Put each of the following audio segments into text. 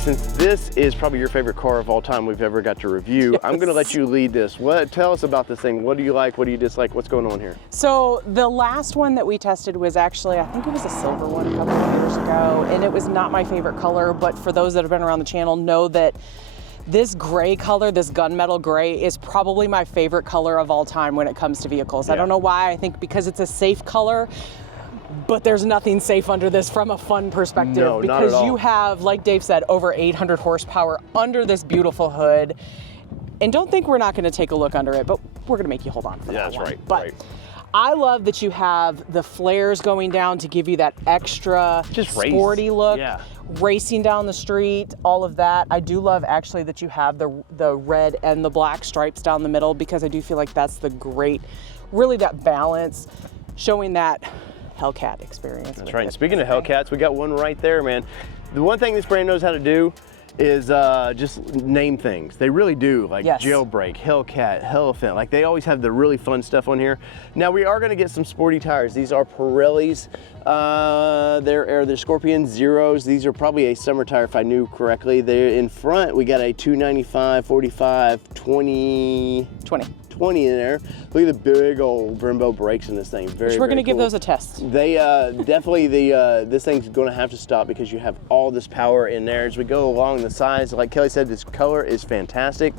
since this is probably your favorite car of all time we've ever got to review, I'm going to let you lead this. Tell us about this thing. What do you like? What do you dislike? What's going on here? So the last one that we tested was actually, I think it was a silver one a couple of years ago, and it was not my favorite color, but for those that have been around the channel know that this gray color, this gunmetal gray, is probably my favorite color of all time when it comes to vehicles. Yeah. I don't know why. I think because it's a safe color, but there's nothing safe under this from a fun perspective. No, not at all. You have, like Dave said, over 800 horsepower under this beautiful hood. And don't think we're not going to take a look under it, but we're going to make you hold on for that one. That's right. But right. I love that you have the flares going down to give you that extra sporty look. Yeah. Racing down the street, all of that. I do love actually that you have the red and the black stripes down the middle, because I do feel like that's really that balance, showing that Hellcat experience. That's right. And speaking of Hellcats, we got one right there, man. The one thing this brand knows how to do is just name things. They really do, like Jailbreak, Hellcat, Elephant. Like, they always have the really fun stuff on here. Now, we are going to get some sporty tires. These are Pirellis. They're Scorpion Zeros. These are probably a summer tire if I knew correctly. They're in front. We got a 295, 45, 20 in there. Look at the big old Brembo brakes in this thing. We're going to give those a test. They definitely, this thing's going to have to stop because you have all this power in there as we go along the sides. Like Kelly said, this color is fantastic.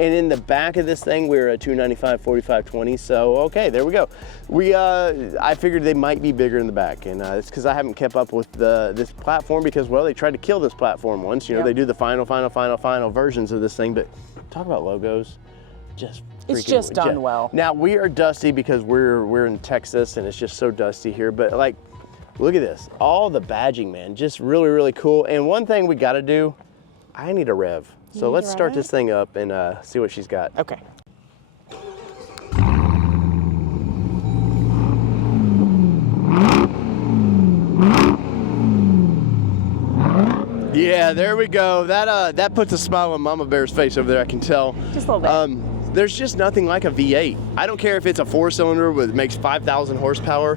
And in the back of this thing, we're a 295, 45, 20. So, okay, there we go. I figured they might be bigger in the back. And it's because I haven't kept up with this platform because, well, they tried to kill this platform once. You know, they do the final versions of this thing. But talk about logos. It's just done well. Now, we are dusty because we're in Texas and it's just so dusty here. But, like, look at this. All the badging, man. Just really, really cool. And one thing we got to do, I need a rev. So let's start this thing up and see what she's got. Okay. Yeah, there we go. That puts a smile on Mama Bear's face over there, I can tell. Just a little bit. There's just nothing like a V8. I don't care if it's a 4-cylinder that makes 5,000 horsepower.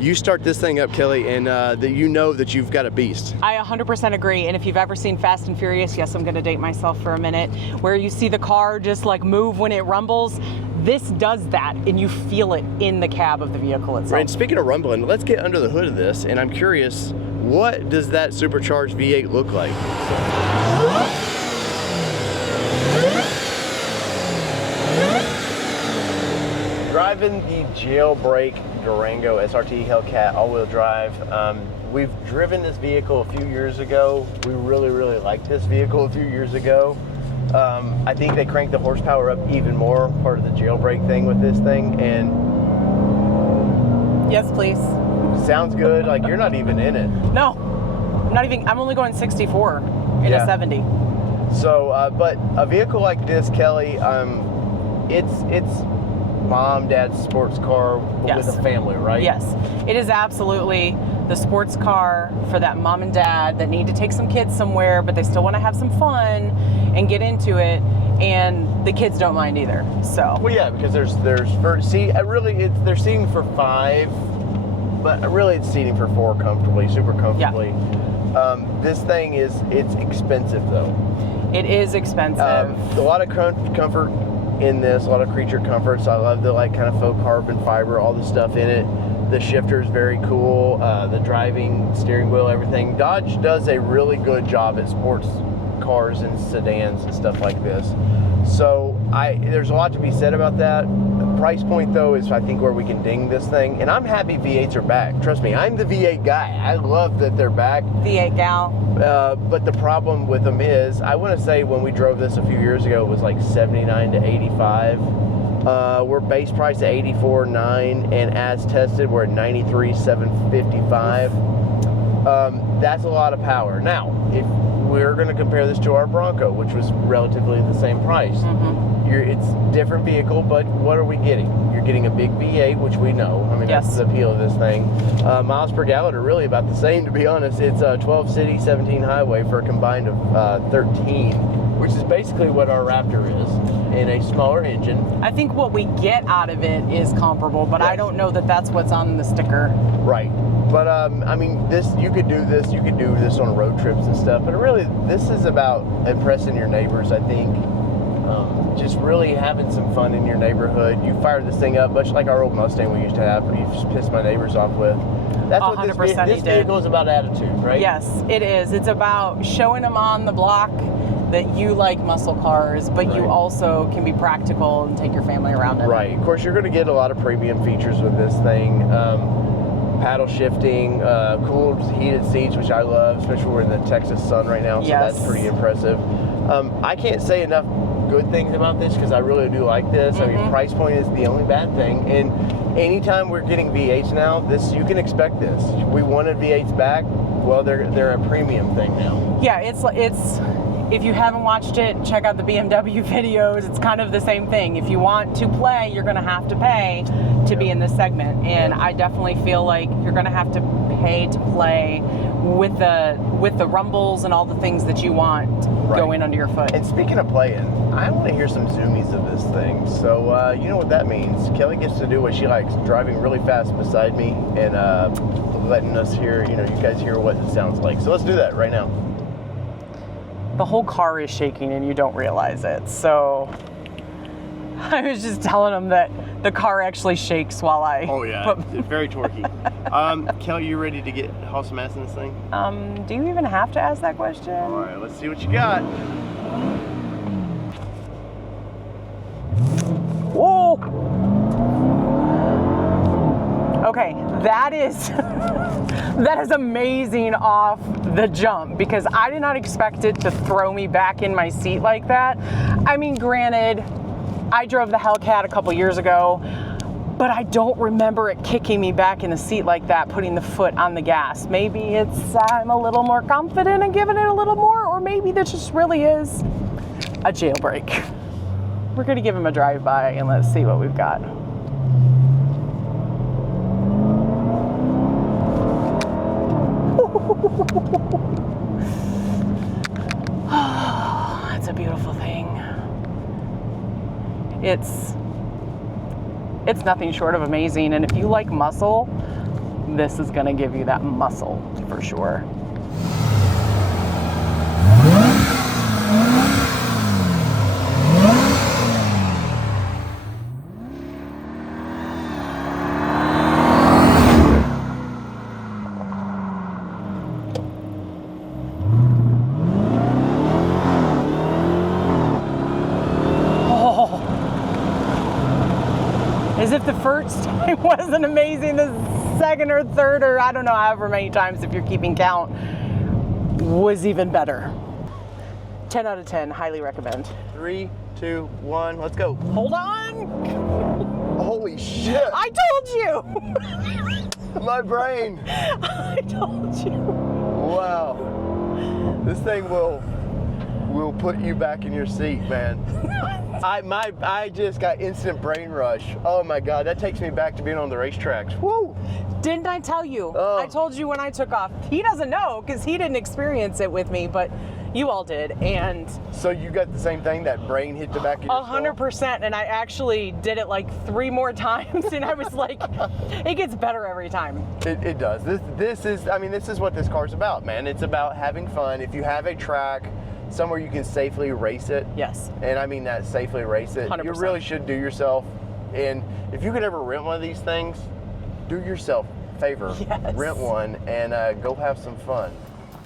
You start this thing up, Kelly, and you know that you've got a beast. I 100% agree. And if you've ever seen Fast and Furious, yes, I'm going to date myself for a minute, where you see the car just like move when it rumbles, this does that, and you feel it in the cab of the vehicle itself. Right, and speaking of rumbling, let's get under the hood of this, and I'm curious, what does that supercharged V8 look like? Driving the Jailbreak Durango SRT Hellcat all-wheel drive. We've driven this vehicle a few years ago. We really, really liked this vehicle a few years ago. I think they cranked the horsepower up even more, part of the Jailbreak thing with this thing, and... Yes, please. Sounds good. Like, you're not even in it. No, I'm only going 64 in a 70. So, but a vehicle like this, Kelly, it's mom, dad's sports car with a family, right? Yes, it is absolutely the sports car for that mom and dad that need to take some kids somewhere, but they still want to have some fun and get into it, and the kids don't mind either. So. Well, yeah, because there's seating for 5, but really it's seating for 4 comfortably, super comfortably. Yeah. This thing it's expensive though. It is expensive. A lot of comfort in this, a lot of creature comforts. I love the kind of faux carbon fiber, all the stuff in it. The shifter is very cool. The driving, steering wheel, everything. Dodge does a really good job at sports cars and sedans and stuff like this. So there's a lot to be said about that. The price point though is I think where we can ding this thing. And I'm happy V8s are back. Trust me, I'm the V8 guy. I love that they're back. V8 gal. But the problem with them is, I want to say when we drove this a few years ago, it was like 79 to 85. We're base price at 84.9, and as tested, we're at 93,755. That's a lot of power. Now, if we're going to compare this to our Bronco, which was relatively the same price, it's a different vehicle, but what are we getting? You're getting a big V8, which we know. I mean, that's the appeal of this thing. Miles per gallon are really about the same, to be honest. It's 12 city, 17 highway for a combined of 13, which is basically what our Raptor is in a smaller engine. I think what we get out of it is comparable, but I don't know that that's what's on the sticker. Right. But I mean, you could do this on road trips and stuff. But really, this is about impressing your neighbors, I think. Just really having some fun in your neighborhood. You fire this thing up, much like our old Mustang we used to have. You just pissed my neighbors off with. That's what 100% this vehicle is about, attitude, right? Yes, it is. It's about showing them on the block that you like muscle cars, but you also can be practical and take your family around it. Right. Of course, you're going to get a lot of premium features with this thing. Paddle shifting, cooled heated seats, which I love, especially we're in the Texas sun right now, so that's pretty impressive. I can't say enough good things about this because I really do like this. I mean, price point is the only bad thing, and anytime we're getting V8s now, you can expect this. We wanted V8s back. Well, they're a premium thing now. Yeah, it's if you haven't watched it, check out the BMW videos. It's kind of the same thing. If you want to play, you're going to have to pay to be in this segment, and I definitely feel like you're going to have to pay to play with the rumbles and all the things that you want going under your foot. And speaking of playing, I want to hear some zoomies of this thing. So you know what that means. Kelly gets to do what she likes, driving really fast beside me and letting us hear, you guys hear what it sounds like. So let's do that right now. The whole car is shaking and you don't realize it. So I was just telling them that the car actually shakes while I... Oh yeah, it's very torquey. Kelly, you ready to haul some ass in this thing? Do you even have to ask that question? All right, let's see what you got. Whoa! Okay, that is amazing off the jump because I did not expect it to throw me back in my seat like that. I mean, granted, I drove the Hellcat a couple years ago, but I don't remember it kicking me back in the seat like that, putting the foot on the gas. Maybe it's I'm a little more confident and giving it a little more, or maybe this just really is a jailbreak. We're gonna give him a drive-by and let's see what we've got. Oh, that's a beautiful thing. It's nothing short of amazing, and if you like muscle, this is gonna give you that muscle for sure. As if the first time wasn't amazing, the second or third, or I don't know, however many times if you're keeping count, was even better. 10 out of 10, highly recommend. 3, 2, 1, let's go. Hold on! Holy shit! I told you! My brain! I told you. Wow. This thing will put you back in your seat, man. I just got instant brain rush. Oh my God, that takes me back to being on the racetracks. Woo! Didn't I tell you? Oh. I told you when I took off. He doesn't know because he didn't experience it with me, but you all did. And so you got the same thing, that brain hit the back of your skull? 100%, and I actually did it like 3 more times, and I was like, it gets better every time. It does. This is what this car's about, man. It's about having fun. If you have a track somewhere you can safely race it. Yes. And I mean that, safely race it. 100%. You really should do yourself. And if you could ever rent one of these things, do yourself a favor. Yes. Rent one and go have some fun.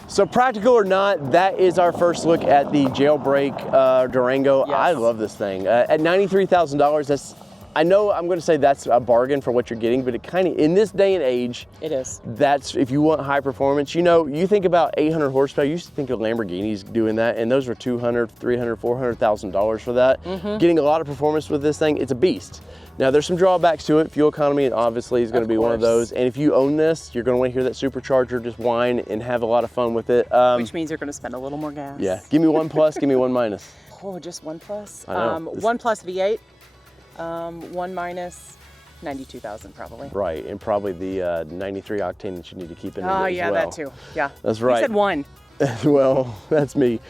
So practical or not, that is our first look at the Jailbreak Durango. Yes. I love this thing. At $93,000, I know I'm going to say that's a bargain for what you're getting, but it kind of, in this day and age, it is. That's, if you want high performance, you think about 800 horsepower, you used to think of Lamborghinis doing that, and those were $200,000, $300,000, $400,000 for that. Mm-hmm. Getting a lot of performance with this thing, it's a beast. Now there's some drawbacks to it. Fuel economy obviously is going to be one of those, and if you own this, you're going to want to hear that supercharger just whine and have a lot of fun with it. Which means you're going to spend a little more gas. Yeah, give me 1 plus, give me 1 minus. Oh, just 1 plus? I know. 1 plus V8. 1 minus 92,000 probably. Right, and probably the 93 octane that you need to keep in there as well. Oh yeah, that too. Yeah. That's right. You said 1. Well, that's me.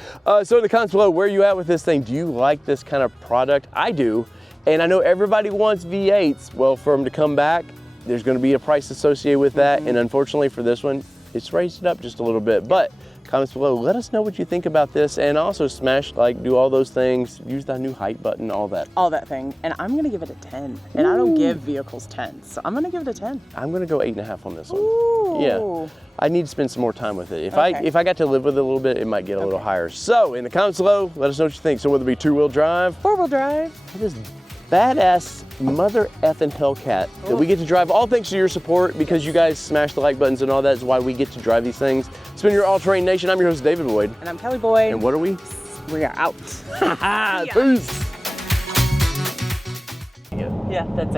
So in the comments below, where are you at with this thing? Do you like this kind of product? I do, and I know everybody wants V8s. Well, for them to come back, there's going to be a price associated with that, and unfortunately for this one, it's raised it up just a little bit. But comments below, let us know what you think about this, and also smash like, do all those things, use that new height button, all that. All that thing, and I'm gonna give it a 10. And I don't give vehicles 10, so I'm gonna give it a 10. I'm gonna go 8.5 on this one. Ooh. Yeah, I need to spend some more time with it. If Okay. I got to live with it a little bit, it might get a little higher. So in the comments below, let us know what you think. So whether it be 2-wheel drive, 4-wheel drive. this badass mother effing Hellcat that we get to drive, all thanks to your support, because you guys smash the like buttons and all that is why we get to drive these things. It's been your All Terrain Nation. I'm your host, David Boyd. And I'm Kelly Boyd. And what are we? We are out. Peace. Yeah, that's it.